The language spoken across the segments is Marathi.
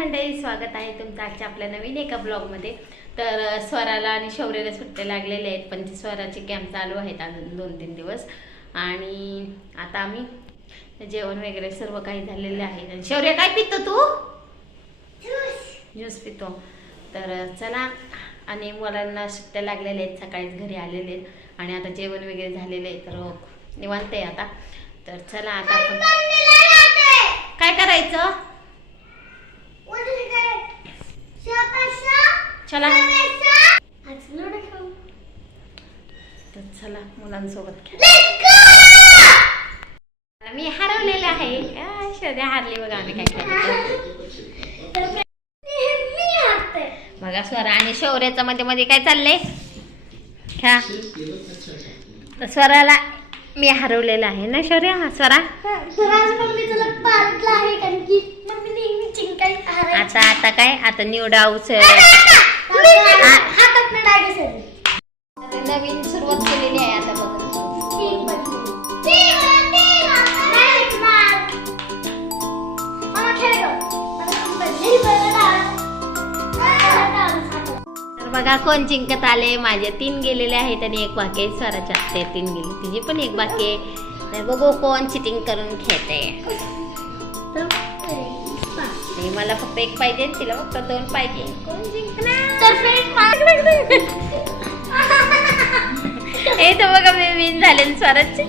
मंडळी, स्वागत आहे तुमचं आजच्या आपल्या नवीन एका ब्लॉगमध्ये। तर स्वराला आणि शौर्याला सुट्टे लागलेले आहेत, पण ती स्वराची कॅम्प चालू आहेत अजून 2-3 दिवस। आणि आता आम्ही जेवण वगैरे सर्व काही झालेले आहे। आणि शौर्य काय पितो तू? ज्यूस पितो। तर चला, आणि मुलांना सुट्ट्या लागलेल्या आहेत, सकाळीच घरी आलेले आहेत आणि आता जेवण वगैरे झालेले आहे, तर निवांत आहे आता। तर चला आता आपण काय करायचं? चला तर चला मुलांसोबत मी हरवलेलं आहे। शौर्य हारली बघा, आम्ही काय केलं बघा। स्वरा आणि शौर्याचं मध्ये मध्ये काय चाललंय ह्या, तर स्वराला मी हरवलेलं आहे ना शौर्य? स्वरा आता आता काय, आता निवडावच नवीन सुरुवात केलेली आहे आता बघा। तर बघा कोण जिंकत आले। माझे 3 गेलेले आहेत आणि 1 बाकी आहे। स्वराच्या ते 3 गेली, तिची पण 1 बाकी आहे। तर बघू कोण चिटिंग करून खेळते। मला फक्त 1 पाहिजे, तिला फक्त 2 पाहिजे। कोण जिंकणार? हे तर बघा मी विन झाले। स्वराची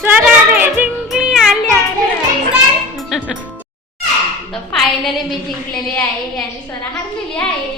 स्वरा जिंकली आली। तर फायनली मी जिंकलेली आहे आणि स्वरा हरलेली आहे।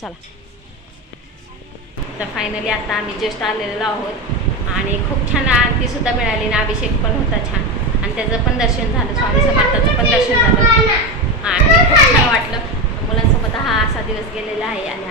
चला, तर फायनली आता आम्ही जस्ट आलेलो आहोत आणि खूप छान आरती सुद्धा मिळाली ना, अभिषेक पण होता छान आणि त्याचं पण दर्शन झालं, स्वामी समर्थाचं पण दर्शन झालं आणि खूप छान वाटलं। मुलांसोबत हा असा दिवस गेलेला आहे आणि